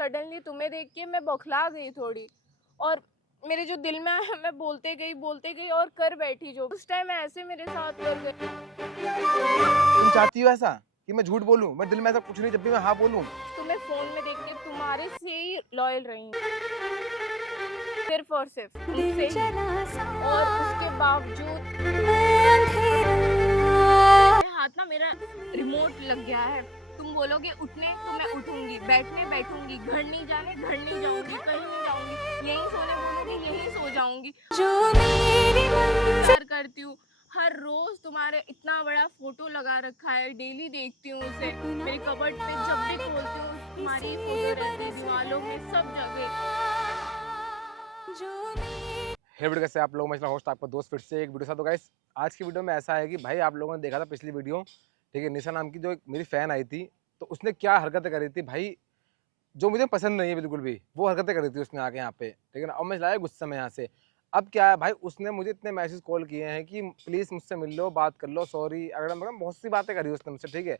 Suddenly तुम्हें देख के मैं बौखला गई थोड़ी, और मेरे जो दिल में आया मैं बोलते गई और कर बैठी जो उस टाइम ऐसे मेरे साथ कर गए। तुम चाहती हो ऐसा कि मैं झूठ बोलूं? मेरे दिल में ऐसा कुछ नहीं, जब भी मैं हाँ बोलूं। तुम्हें फोन में देख के तुम्हारे से ही लॉयल रही हूँ, सिर्फ और सिर्फ तुमसे ही, और उसके बावजूद हाथ ना मेरा रिमोट लग गया है। तुम बोलोगे उठने तो मैं उठूंगी, बैठने बैठूंगी, घर नहीं जाने घर नहीं जाऊंगी, कहीं नहीं जाऊंगी, यहीं सोने बोलोगे यहीं सो जाऊंगी। जो मेरी प्यार करती हूँ, हर रोज तुम्हारे इतना बड़ा फोटो लगा रखा है, डेली देखती हूँ उसे, मेरी कबर्ड पे जब भी खोलती हूँ तुम्हारी फोटो रहती है, दीवारों में सब जगह। हे वीडियो कैसे आप लोग, मैं होस्ट आपका दोस्त फिर से एक वीडियो साथ। तो गाइस आज की वीडियो में ऐसा है कि भाई आप लोगों ने देखा था पिछली वीडियो, ठीक है, निशा नाम की जो एक मेरी फैन आई थी, तो उसने क्या हरकतें करी थी भाई, जो मुझे पसंद नहीं है बिल्कुल भी। वो हरकतें करी थी उसने आके यहाँ पे, ठीक है ना। और मैं लाया गुस्से में यहाँ से। अब क्या है भाई, उसने मुझे इतने मैसेज कॉल किए हैं कि प्लीज़ मुझसे मिल लो, बात कर लो, सॉरी, अगर मतलब बहुत सी बातें करी उसने मुझसे, ठीक है।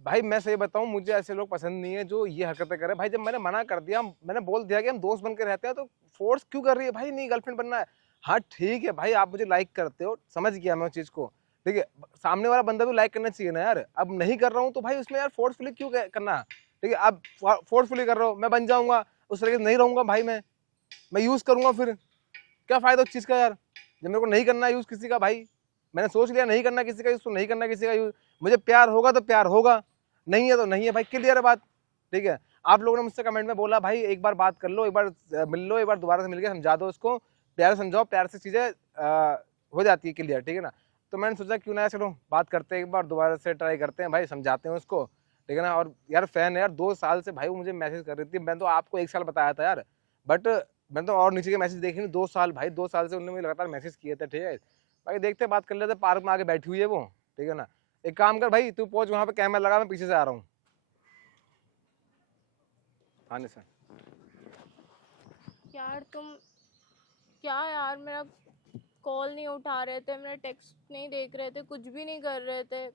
भाई मैं सही बताऊं, मुझे ऐसे लोग पसंद नहीं है जो ये हरकतें करे। भाई जब मैंने मना कर दिया, मैंने बोल दिया कि हम दोस्त बन के रहते हैं, तो फोर्स क्यों कर रही है भाई? नहीं, गर्लफ्रेंड बनना है। हाँ ठीक है भाई, आप मुझे लाइक करते हो, समझ गया मैं उस चीज को, ठीक है। सामने वाला बंदा भी लाइक करना चाहिए ना यार। अब नहीं कर रहा हूँ तो भाई उसमें यार फोर्सफुली क्यों करना, ठीक है। अब फोर्सफुली कर रहा हूँ, मैं बन जाऊंगा उस तरीके से, नहीं रहूंगा भाई, मैं यूज करूंगा, फिर क्या फायदा उस चीज का यार। जब मेरे को नहीं करना यूज किसी का, भाई मैंने सोच लिया नहीं करना किसी का यूज, तो नहीं करना किसी का यूज। मुझे प्यार होगा तो प्यार होगा, नहीं है तो नहीं है भाई, क्लियर है बात, ठीक है। आप लोगों ने मुझसे कमेंट में बोला भाई एक बार बात कर लो, एक बार मिल लो, एक बार दोबारा से मिलकर समझा दो उसको, प्यार से समझाओ, प्यार से चीजें हो जाती है क्लियर, ठीक है ना। तो मैंने सोचा क्यों ना, चलो बात करते हैं, एक बार दोबारा से ट्राई करते हैं भाई, समझाते हैं उसको, ठीक है ना। और यार फैन है यार, 2 साल से भाई वो मुझे मैसेज कर रही थी। मैंने तो आपको 1 साल बताया था यार, बट मैंने तो और नीचे के मैसेज देखे नहीं। 2 साल भाई, 2 साल से उन्होंने मुझे लगातार मैसेज किए थे, ठीक है भाई। देखते बात कर लेते, पार्क में आके बैठी हुई है वो, ठीक है ना। एक काम कर भाई, तू पहुंच वहां पे, कैमरा लगा, मैं पीछे से आ रहा हूँ। हाँ निशा। यार तुम क्या यार, मेरा कॉल नहीं उठा रहे थे, मेरा टेक्स्ट नहीं देख रहे थे, कुछ भी नहीं कर रहे थे।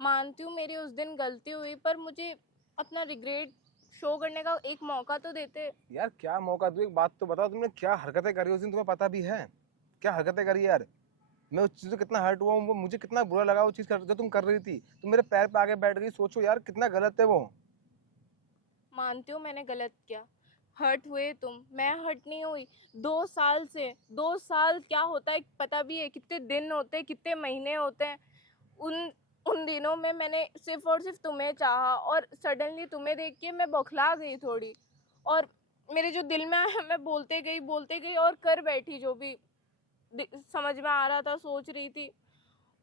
मानती हूँ मेरी उस दिन गलती हुई, पर मुझे अपना रिग्रेट शो करने का एक मौका तो देते। यार क्या मौका दूं, एक बात तो बताओ, तुमने क्या हरकतें करी उस दिन, तुम्हें पता भी है क्या हरकतें करी यार? मैं उस चीज से कितना हर्ट हुआ हूँ, वो मुझे कितना बुरा लगा वो चीज जो तुम कर रही थी। तुम मेरे पैर पे आगे बैठ गई, सोचो यार कितना गलत है वो। मानती हूँ मैंने गलत किया, हर्ट हुए तुम, मैं हर्ट नहीं हुई। 2 साल से, 2 साल क्या होता है पता भी है? कितने दिन होते हैं, कितने महीने होते हैं। उन उन दिनों में मैंने सिर्फ और सिर्फ तुम्हें चाहा, और सडनली तुम्हें देख के मैं बौखला गई थोड़ी, और मेरे जो दिल में आया मैं बोलते गई और कर बैठी जो भी समझ में आ रहा था, सोच रही थी।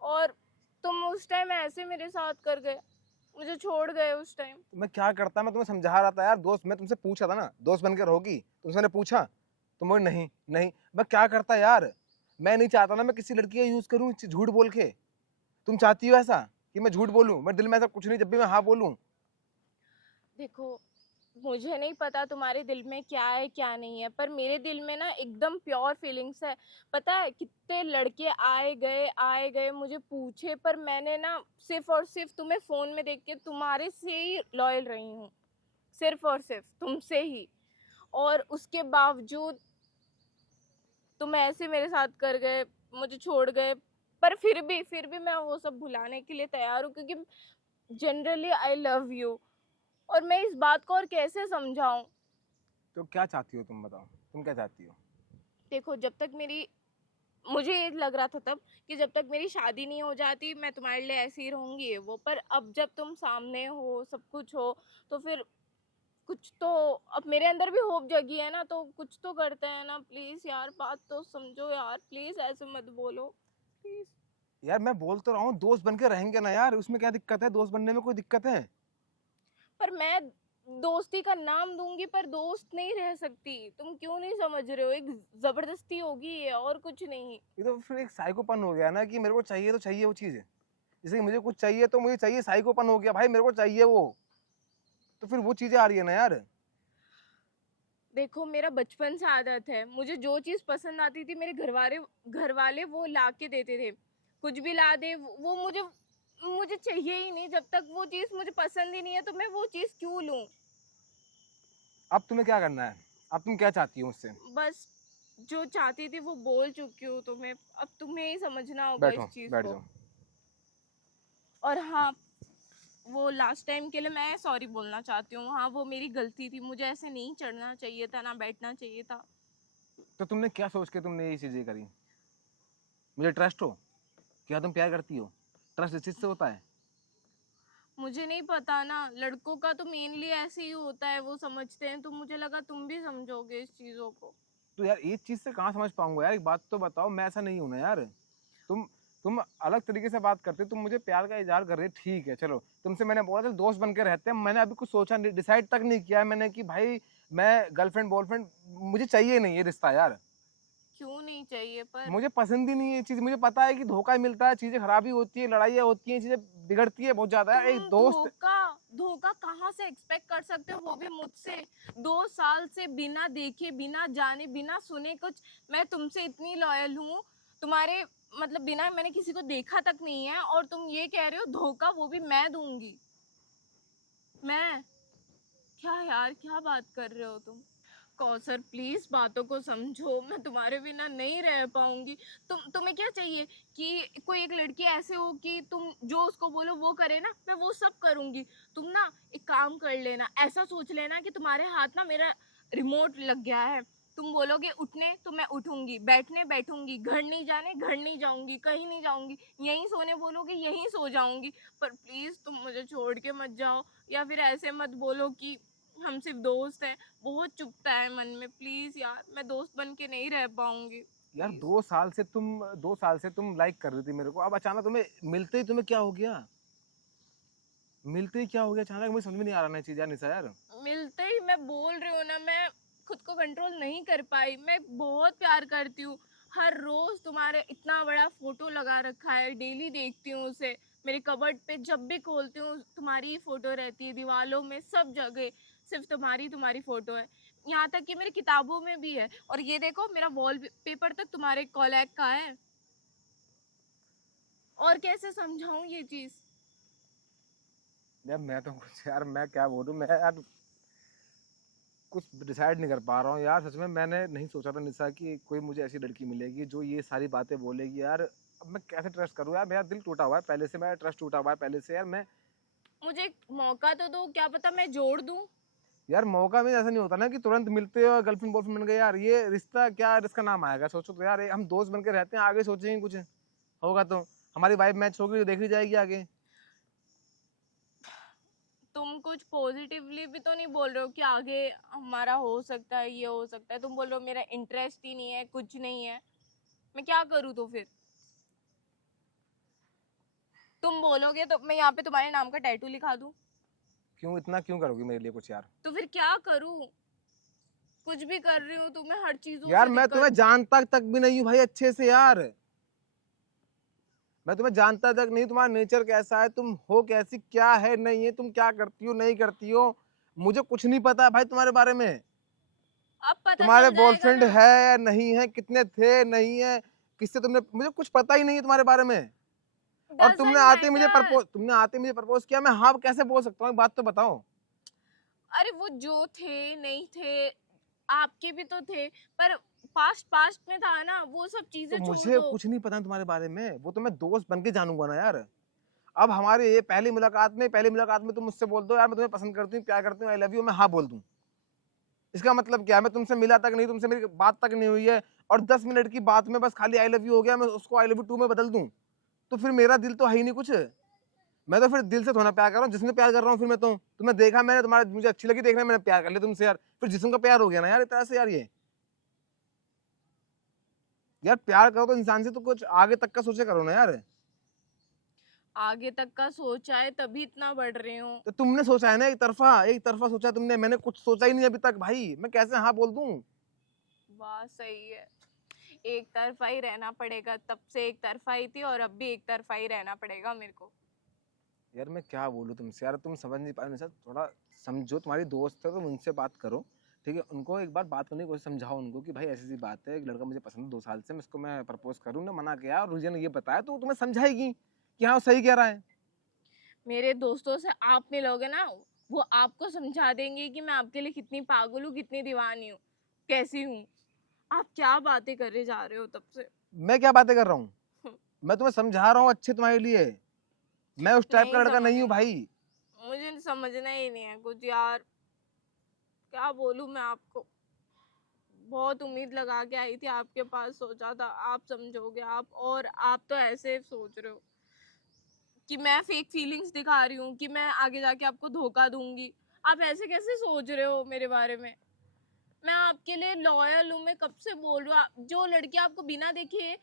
और तुम उस टाइम ऐसे मेरे साथ कर गए, मुझे छोड़ गए उस टाइम। तो मैं क्या करता, मैं तुम्हें समझा रहा था यार दोस्त, मैं तुमसे पूछा था ना दोस्त बनकर रहोगी, तुमसे मैंने पूछा, तुम बोले नहीं नहीं। मैं क्या करता यार, मैं नहीं चाहता ना मैं किसी लड़की का यूज करूं झूठ बोल के। तुम चाहती हो ऐसा कि मैं झूठ बोलूं? मेरे दिल में ऐसा कुछ नहीं, जब भी मैं हाँ बोलूं। देखो, मुझे नहीं पता तुम्हारे दिल में क्या है क्या नहीं है, पर मेरे दिल में ना एकदम प्योर फीलिंग्स है। पता है कितने लड़के आए गए मुझे पूछे, पर मैंने ना सिर्फ और सिर्फ तुम्हें फोन में देख के तुम्हारे से ही लॉयल रही हूँ, सिर्फ और सिर्फ तुमसे ही। और उसके बावजूद तुम ऐसे मेरे साथ कर गए, मुझे छोड़ गए। पर फिर भी मैं वो सब भुलाने के लिए तैयार हूँ, क्योंकि जनरली आई लव यू, और मैं इस बात को और कैसे समझाऊं। तो क्या चाहती हो तुम, बताओ तुम क्या चाहती हो? देखो, जब तक मेरी, मुझे ये लग रहा था तब कि जब तक मेरी शादी नहीं हो जाती मैं तुम्हारे लिए ऐसी ही रहूंगी ये वो, पर अब जब तुम सामने हो, सब कुछ हो, तो फिर कुछ तो, अब मेरे अंदर भी होप जगी है ना, तो कुछ तो करते हैं ना। प्लीज यार बात तो समझो यार, प्लीज ऐसे मत बोलो, प्लीज। यार मैं बोल तो रहा हूँ दोस्त बन के रहेंगे ना यार, उसमें क्या दिक्कत है? दोस्त बनने में कोई दिक्कत है? पर मैं दोस्ती का नाम दूंगी पर दोस्त नहीं रह सकती, तुम क्यों नहीं समझ रहे हो? एक जबरदस्ती होगी ये, और कुछ नहीं। ये तो फिर एक साइकोपन हो गया ना, कि मेरे को चाहिए तो चाहिए वो चीज। जैसे कि मुझे कुछ चाहिए तो मुझे चाहिए, साइकोपन हो गया भाई, मेरे को चाहिए वो, तो फिर वो चीजें आ रही है ना यार। देखो, मेरा बचपन से आदत है, मुझे जो चीज़ पसंद आती थी मेरे घर वाले वो ला के देते थे। कुछ भी ला दे वो मुझे मुझे चाहिए ही नहीं। जब तक वो चीज़ मुझे पसंद ही नहीं है तो मैं वो चीज़ क्यों लूं? अब तुम्हें क्या करना है? अब तुम क्या चाहती हो मुझसे? बस जो चाहती थी वो बोल चुकी हूँ तुम्हें, अब तुम्हें ही समझना होगा बैठो, इस चीज बैठ को। जाओ। और हाँ, वो लास्ट टाइम के लिए मैं सॉरी बोलना चाहती हूँ। हाँ, वो मेरी गलती थी, मुझे ऐसे नहीं चढ़ना चाहिए था, ना बैठना चाहिए था। तो तुमने क्या सोच के तुमने ये चीजें करी? मुझे ट्रस्ट हो? क्या तुम प्यार करती हो? ट्रस्ट इस चीज से होता है। मुझे नहीं पता ना, लड़कों का तो मेनली ऐसे ही होता है, वो समझते हैं, तो मुझे लगा तुम भी समझोगे इस चीजों को। तो यार एक चीज से कहाँ समझ पाऊंगा यार, एक बात तो बताओ, मैं ऐसा नहीं हूं ना यार। तुम तुम अलग तरीके से बात करते हो, तुम मुझे प्यार का इजहार कर रहे हो, ठीक है चलो, तुमसे मैंने बोला था दोस्त बन के रहते हैं, मैंने अभी कुछ सोचा नहीं, डिसाइड तक नहीं किया है मैंने कि भाई मैं गर्लफ्रेंड बॉयफ्रेंड मुझे चाहिए नहीं ये रिश्ता यार। क्यों नहीं चाहिए पर? मुझे पसंद ही नहीं है ये चीज, मुझे पता है कि धोखा मिलता है, चीजें खराबी होती है, लड़ाइयाँ होती हैं, चीजें बिगड़ती है बहुत ज्यादा यार। तुम एक दोस्त धोखा धोखा कहाँ से एक्सपेक्ट कर सकते हो, वो भी मुझसे? 2 साल से बिना देखे, बिना जाने, बिना सुने कुछ, मैं तुमसे इतनी लॉयल हूँ, तुम्हारे मतलब बिना मैंने किसी को देखा तक नहीं है, और तुम ये कह रहे हो धोखा, वो भी मैं दूंगी? मैं? क्या यार, क्या बात कर रहे हो तुम? कौसर प्लीज बातों को समझो, मैं तुम्हारे बिना नहीं रह पाऊंगी। तुम्हें क्या चाहिए कि कोई एक लड़की ऐसे हो कि तुम जो उसको बोलो वो करे ना, मैं वो सब करूंगी। तुम ना एक काम कर लेना, ऐसा सोच लेना कि तुम्हारे हाथ ना मेरा रिमोट लग गया है। तुम बोलोगे उठने तो मैं उठूंगी, बैठने बैठूंगी, घर नहीं जाने घर नहीं जाऊंगी, कहीं नहीं जाऊंगी, यहीं सोने बोलोगे यहीं सो जाऊंगी। पर प्लीज तुम मुझे छोड़ के मत जाओ, या फिर ऐसे मत बोलो कि हम सिर्फ दोस्त हैं। बहुत चुभता है मन में, प्लीज यार, मैं दोस्त बन के नहीं रह पाऊंगी, यार प्लीज। 2 साल से तुम लाइक कर रही थी मेरे को, अब अचानक तुम्हें मिलते ही तुम्हें क्या हो गया? मिलते ही क्या हो गया अचानक? मुझे समझ में नहीं आ रहा ना चीज यार निशा यार। मिलते ही मैं बोल रही हूँ ना, मैं खुद को कंट्रोल नहीं कर पाई, मैं बहुत प्यार करती हूँ। हर रोज तुम्हारे इतना बड़ा फोटो लगा रखा है, डेली देखती हूँ उसे। मेरे कबर्ड पे जब भी खोलती हूँ तुम्हारी ही फोटो रहती है, दीवारों में सब जगह सिर्फ तुम्हारी तुम्हारी फोटो है। यहाँ तक कि मेरी किताबों में भी है, और ये देखो मेरा वॉल पेपर तक तुम्हारे कॉलेज का है। और कैसे समझाऊं ये चीज? यार मैं तो कुछ यार मैं क्या बोलूं, मैं यार कुछ डिसाइड नहीं कर पा रहा हूँ यार, सच में मैंने नहीं सोचा था निशा कि कोई मुझे ऐसी लड़की मिलेगी जो ये सारी बातें बोलेगी यार। अब मैं कैसे ट्रस्ट करूँ यार, मेरा दिल टूटा हुआ है पहले से, मेरा ट्रस्ट टूटा हुआ है पहले से यार। मैं मुझे एक मौका तो दो, क्या पता मैं जोड़ दूं। यार मौका में ऐसा नहीं होता ना कि तुरंत मिलते हो और गर्लफ्रेंड बॉयफ्रेंड बन गए यार, ये रिश्ता क्या इसका नाम आएगा? सोचो तो यार, हम दोस्त बन के रहते हैं, आगे सोचेंगे कुछ होगा तो हमारी वाइब मैच होगी तो देखी जाएगी आगे। तुम कुछ पॉजिटिवली भी तो नहीं बोल रहे हो कि आगे हमारा हो सकता है, ये हो सकता है? तुम बोल रहे हो मेरा इंटरेस्ट ही नहीं है, कुछ नहीं है। मैं क्या करूँ तो फिर? तुम बोलोगे तो मैं यहाँ पे तुम्हारे नाम का टैटू लिखा दूं? क्यों इतना क्यों करोगी मेरे लिए कुछ यार? तो फिर क्या करूँ? कुछ भी कर रही हूँ, तुम्हें हर चीजों यार से मैं दिक्कत। तुम्हें जानता तक भी नहीं हूँ भाई अच्छे से यार, मैं तुम्हें जानता तक नहीं, तुम्हारा नेचर कैसा है, तुम हो कैसी, क्या है नहीं है, तुम क्या करती हो नहीं करती हो, मुझे कुछ नहीं पता भाई तुम्हारे बारे में। अब पता तुम्हारे चल जाएगा बॉयफ्रेंड ना। है या नहीं है, कितने थे नहीं है, किससे तुमने, मुझे कुछ पता ही नहीं है तुम्हारे बारे में। और डजेंट मैटर। तुमने आते मुझे प्रपोज किया, मैं हाँ कैसे बोल सकता हूँ, एक बात तो बताओ। अरे वो जो थे नहीं थे, आपके भी तो थे, पर पास्ट पास्ट में था ना, वो सब तो चीजें छोड़ मुझे दो। कुछ नहीं पता तुम्हारे बारे में, वो तो मैं दोस्त बन के जानूंगा ना यार। अब हमारे ये पहली मुलाकात में तुम मुझसे बोल दो यार मैं तुम्हें पसंद करती हूँ, प्यार करती हूँ, आई लव यू, मैं हाँ बोल दूं, इसका मतलब क्या है? मैं तुमसे मिला तक नहीं, तुमसे मेरी बात तक नहीं हुई है, और 10 मिनट की बात में बस खाली आई लव यू हो गया, मैं उसको आई लव यू 2 में बदल दूं, तो फिर मेरा दिल तो है ही नहीं कुछ। मैं तो फिर दिल से थोड़ा प्यार कर रहा हूँ, जिसमें प्यार कर रहा हूँ फिर मैं तो, तुम्हें देखा मैंने, तुम्हारा मुझे अच्छी लगी देखने, मैंने प्यार कर लिया तुमसे यार, फिर जिस्म का प्यार हो गया ना यार, इस तरह से यार ये। यार प्यार करो तो इंसान से तो कुछ आगे तक का सोचे करो ना यार। आगे तक का सोचा है तभी इतना बढ़ रही हूँ। तो तुमने सोचा है ना, एक तरफा सोचा तुमने, मैंने कुछ सोचा ही नहीं अभी तक भाई, मैं कैसे हाँ बोल दूं? वाह, सही है। एक तरफा ही रहना पड़ेगा, तब से एक तरफा ही थी और अब भी एक तरफा ही रहना पड़ेगा मेरे को। यार मैं क्या बोलूँ तुमसे यार, तुम समझ नहीं पा रहे, थोड़ा समझो, तुम्हारी दोस्त है तुम उनसे बात करो, ठीक है? उनको एक बार बात करने की कोशिश, समझाओ उनको कि भाई ऐसी सी बात है, एक लड़का मुझे पसंद है 2 साल से, मैं इसको मैं प्रपोज करूँ ना, मना किया और रीजन ये बताया, तो वो तुम्हें समझाएगी कि हाँ वो सही कह रहा है। मेरे दोस्तों से आप मिलोगे ना, वो आपको समझा देंगे कि मैं आपके लिए कितनी पागल हूँ, कितनी दीवानी हूँ, कैसी हूँ। आप क्या बातें करे जा रहे हो तब से। मैं क्या बातें कर रहा हूँ? मैं तुम्हें समझा रहा हूँ अच्छे तुम्हारे लिए। मैं उस टाइप नहीं का लड़का नहीं हूँ समझना, भाई। मुझे समझना ही नहीं है कुछ यार। क्या बोलूं मैं आपको। बहुत उम्मीद लगा के आई थी आपके पास, सोचा था आप समझोगे आप, और आप तो ऐसे सोच रहे हो कि मैं फेक फीलिंग्स दिखा रही हूँ, कि मैं आगे जाके आपको धोखा दूंगी। आप ऐसे कैसे सोच रहे हो मेरे बारे में। मैं आपके लिए लॉयल हूँ, मैं कब से बोल रही हूँ। जो लड़की आपको बिना देखे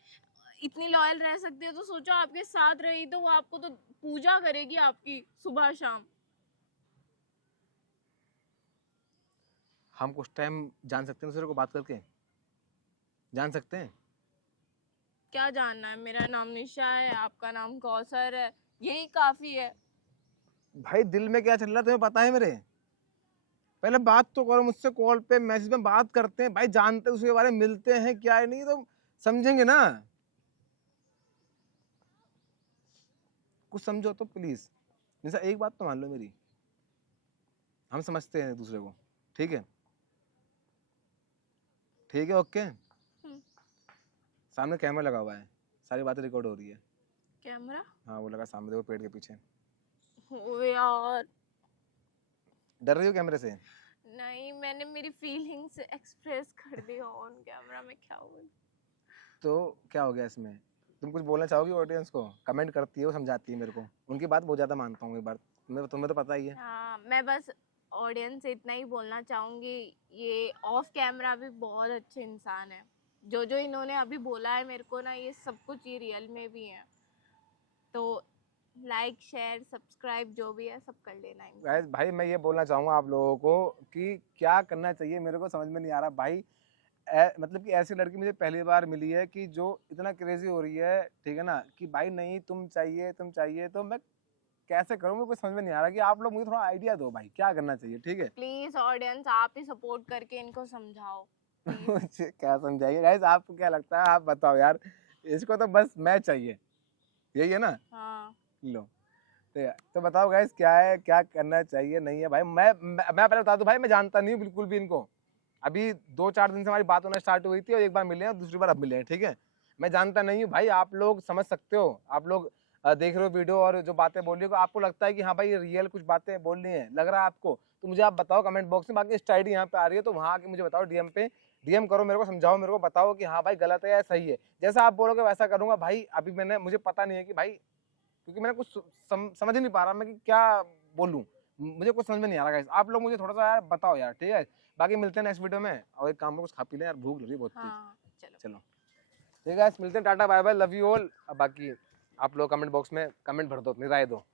इतनी लॉयल रह सकती है, तो सोचो आपके साथ रही तो वो आपको तो पूजा करेगी आपकी सुबह शाम। हम कुछ टाइम जान सकते हैं दूसरे को बात करके? जान सकते हैं? क्या जानना है, मेरा नाम निशा है, आपका नाम कौसर है, यही काफी है। भाई दिल में क्या चल रहा है तुम्हें पता है मेरे? पहले बात तो करो मुझसे, कॉल पे मैसेज में बात करते हैं भाई, जानते हैं उसके बारे में, मिलते हैं क्या है, नहीं तो समझेंगे ना। कुछ समझो तो प्लीज। जैसा एक बात तो मान लो मेरी, हम समझते हैं एक दूसरे को, ठीक है? ठीक है, ओके। हम्म, सामने कैमरा लगा हुआ है, सारी बातें रिकॉर्ड हो रही है। कैमरा? हाँ वो लगा सामने, देखो पेड़ के पीछे। ओ यार। डर रही हो कैमरे से? नहीं, मैंने मेरी फीलिंग्स एक्सप्रेस कर दी ऑन कैमरा में, क्या बोलूं। तो क्या हो गया इसमें? तुम कुछ बोलना चाहोगी ऑडियंस को? कमेंट करती है वो, समझाती है मेरे को, उनकी बात बहुत ज्यादा मानता हूँ एक बार। तुम्हें तो पता ही है। हाँ, मैं बस ऑडियंस से इतना ही बोलना चाहूंगी, ये ऑफ कैमरा भी बहुत अच्छे इंसान है। जो जो इन्होंने अभी बोला है मेरे को ना, ये सब कुछ ये रियल में भी है। तो लाइक शेयर सब्सक्राइब जो भी है सब कर लेना इनको। Guys, भाई मैं ये बोलना चाहूंगा आप लोगों को कि क्या करना चाहिए, मेरे को समझ में नहीं आ रहा भाई। मतलब कि ऐसी लड़की मुझे पहली बार मिली है कि जो इतना क्रेजी हो रही है, ठीक है ना, कि भाई नहीं तुम चाहिए तुम चाहिए, तो मैं कैसे करूँ? मेरे को समझ में नहीं आ रहा कि आप लोग मुझे थोड़ा आइडिया दो भाई, क्या करना चाहिए, ठीक है? प्लीज ऑडियंस, आप ही सपोर्ट करके इनको समझाओ प्लीज। मुझे क्या समझाइए गाइस, आपको क्या लगता है, आप बताओ यार। इसको तो बस मैं चाहिए, यही है ना? हाँ। लो, तो बताओ गाइस, क्या है, क्या करना चाहिए नहीं है भाई? मैं पहले बता दूं भाई, मैं जानता नहीं हूँ बिल्कुल भी इनको। अभी 2-4 दिन से हमारी बात होना स्टार्ट हुई थी, और एक बार मिले हैं, दूसरी बार अब मिले हैं, ठीक है? मैं जानता नहीं हूँ भाई, आप लोग समझ सकते हो, आप लोग देख रहे हो वीडियो और जो बातें बोल रही हो, आपको लगता है कि हाँ भाई रियल कुछ बातें बोलनी है, लग रहा है आपको, तो मुझे आप बताओ कमेंट बॉक्स में। बाकी इस आईडी यहाँ पे आ रही है, तो वहाँ आके मुझे बताओ, डीएम पे डीएम करो, मेरे को समझाओ, मेरे को बताओ कि हाँ भाई गलत है या सही है। जैसा आप बोलोगे वैसा करूंगा भाई। अभी मुझे पता नहीं है कि भाई, क्योंकि मैंने कुछ समझ ही नहीं पा रहा मैं कि क्या बोलूं। मुझे कुछ समझ में नहीं आ रहा गाइस, आप लोग मुझे थोड़ा सा यार बताओ यार, ठीक है? बाकी मिलते हैं नेक्स्ट वीडियो में, और एक काम में कुछ खा पी लें यार, भूख लगी बहुत तेज। हाँ चलो। चलो ठीक है गाइस, मिलते हैं, tata bye bye, love you all. अब बाकी आप लोग कमेंट बॉक्स में कमेंट भर दो, अपनी राय दो।